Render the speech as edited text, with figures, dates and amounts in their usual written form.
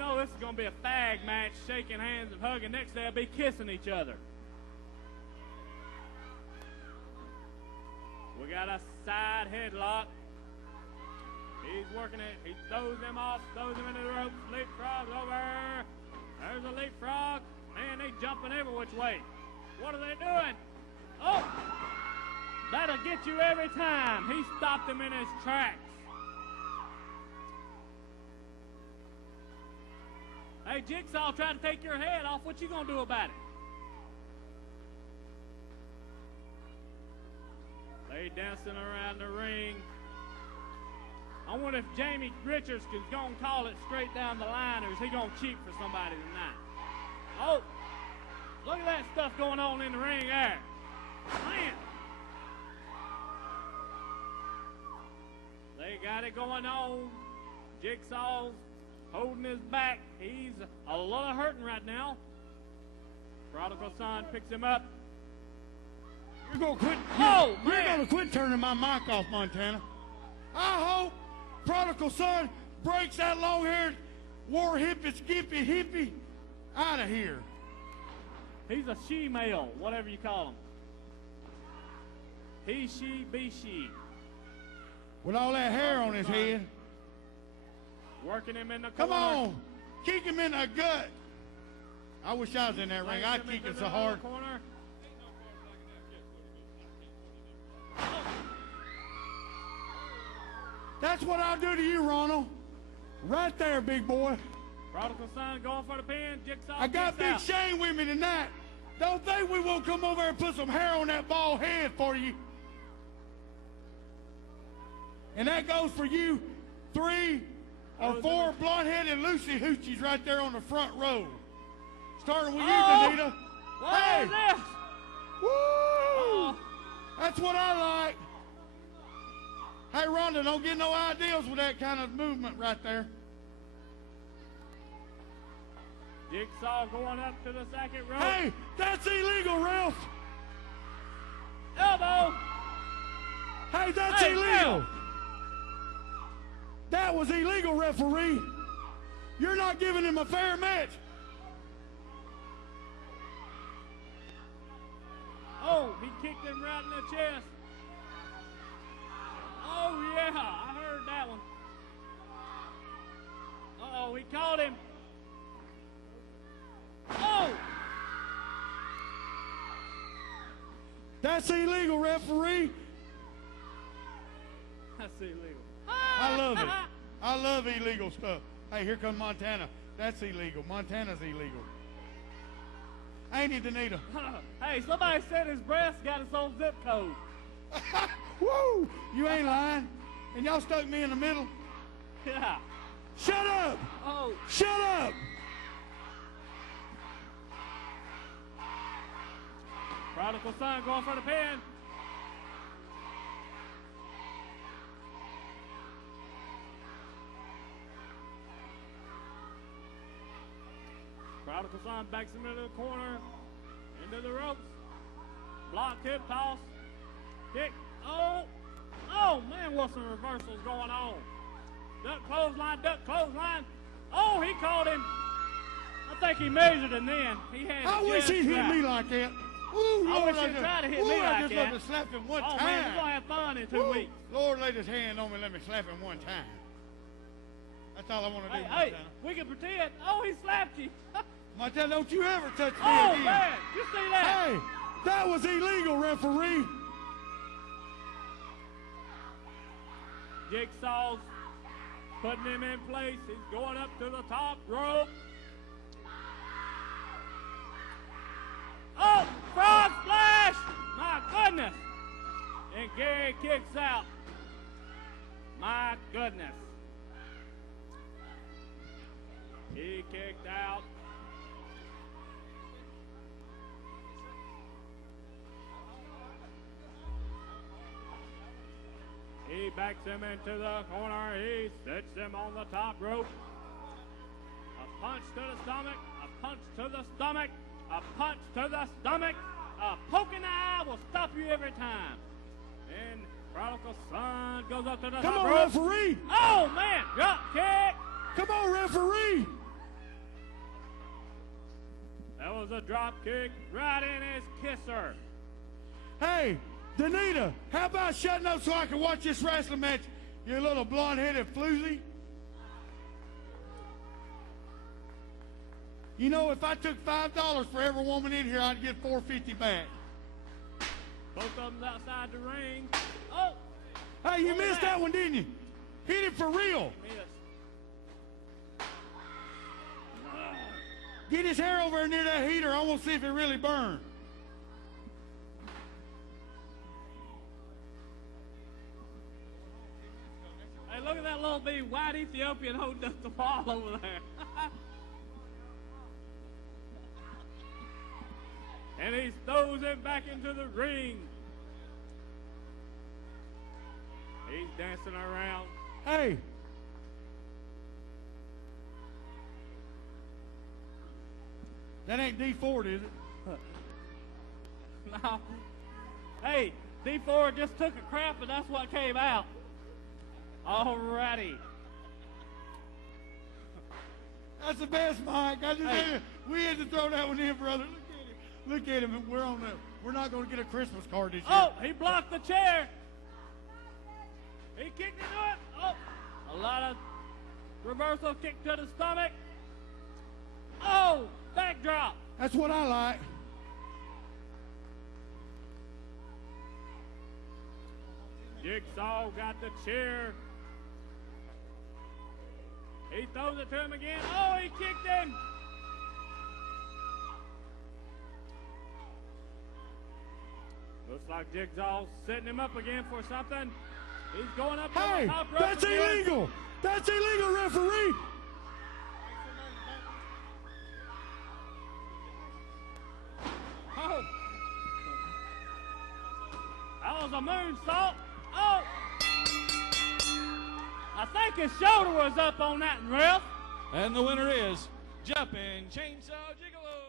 know this is going to be a fag match, shaking hands and hugging. Next they'll be kissing each other. We got a side headlock. He's working it. He throws him off, throws him into the ropes. Leapfrogs over. There's a leapfrog. Man, they jumping every which way. What are they doing? Oh! That'll get you every time. He stopped him in his tracks. Hey, Jigsaw tried to take your head off. What you gonna do about it? They dancing around the ring. I wonder if Jamie Richards is gonna call it straight down the line, or is he gonna cheat for somebody tonight? Oh, look at that stuff going on in the ring there. Man. They got it going on. Jigsaw's holding his back. He's a lot of hurting right now. Prodigal Son picks him up. You're gonna quit. You're gonna quit turning my mic off, Montana. I hope Prodigal Son breaks that long-haired war hippie, skippy hippie out of here. He's a she-male, whatever you call him. He, she, be she. With all that hair on his head. Working him in the corner. Come on. Kick him in the gut. I wish I was in that ring. I'd kick it so hard. That's what I'll do to you, Ronald. Right there, big boy. Prodigal Son going for the pin. Jigsaw. I got Big Shane with me tonight. Don't think we won't come over and put some hair on that bald head for you. And that goes for you 3 or 4 blonde-headed Lucy Hoochies right there on the front row. Starting with you, Danita. What is this? Woo! That's what I like. Hey, Rhonda, don't get no ideas with that kind of movement right there. Jigsaw going up to the second rope. Hey, that's illegal, Ralph. Elbow. Hey, that's illegal. That was illegal, referee. You're not giving him a fair match. Oh, he kicked him right in the chest. Oh, yeah, I heard that one. Uh-oh, he caught him. Oh! That's illegal, referee. That's illegal. I love it. I love illegal stuff. Hey, here comes Montana. That's illegal. Montana's illegal. Ain't it, Danita? Hey, somebody said his breast got its own zip code. Woo! You ain't lying. And y'all stuck me in the middle? Yeah. Shut up! Oh. Shut up! Prodigal Son going for the pin. Prodigal Son backs him into the corner, into the ropes. Block, hip toss, kick. Oh, oh man, what some reversals going on. Duck clothesline. Oh, he caught him. I think he measured him then. He had. I wish he'd hit me like that. Ooh, I Lord, wish he'd try to hit me like I just that. love to slap him one time. Oh man, we're gonna have fun in 2 weeks. Lord laid his hand on me, let me slap him one time. That's all I want to do. Hey, we can pretend. Oh, he slapped you. Montana, don't you ever touch me Oh again. man, you see that? Hey, that was illegal, referee. Jigsaw's putting him in place. He's going up to the top rope. Oh, frog splash! My goodness! And Gary kicks out. My goodness. He kicked out. He backs him into the corner. He sits him on the top rope. A punch to the stomach. A punch to the stomach. A punch to the stomach. A poke in the eye will stop you every time. And Prodigal Son goes up to the top rope. Come on, referee. Oh, man. Drop kick. Come on, referee. That was a drop kick right in his kisser. Hey, Danita, how about shutting up so I can watch this wrestling match, you little blonde-headed floozy? You know, if I took $5 for every woman in here, I'd get $4.50 back. Both of them outside the ring. Oh! Hey, you missed that one, didn't you? Hit it for real. Missed. Get his hair over near that heater. I want to see if it really burned. Hey, look at that little bitty white Ethiopian holding up the ball over there. And he throws him back into the ring. He's dancing around. Hey. That ain't D4, is it? No. Hey, D4 just took a crap and that's what came out. Alrighty. That's the best, Mike. We had to throw that one in, brother. Look at him. We're not going to get a Christmas card this year. Oh, he blocked the chair. He kicked into it. Oh, a lot of reversal kick to the stomach. Oh, backdrop. That's what I like. Jigsaw got the chair. He throws it to him again. Oh, he kicked him. Looks like Jigsaw's setting him up again for something. He's going up to the top rope. That's illegal. That's illegal, referee. Oh. That was a moonsault. Oh. I think his shoulder was up on that, ref. And the winner is Jumping Chainsaw Jigalow.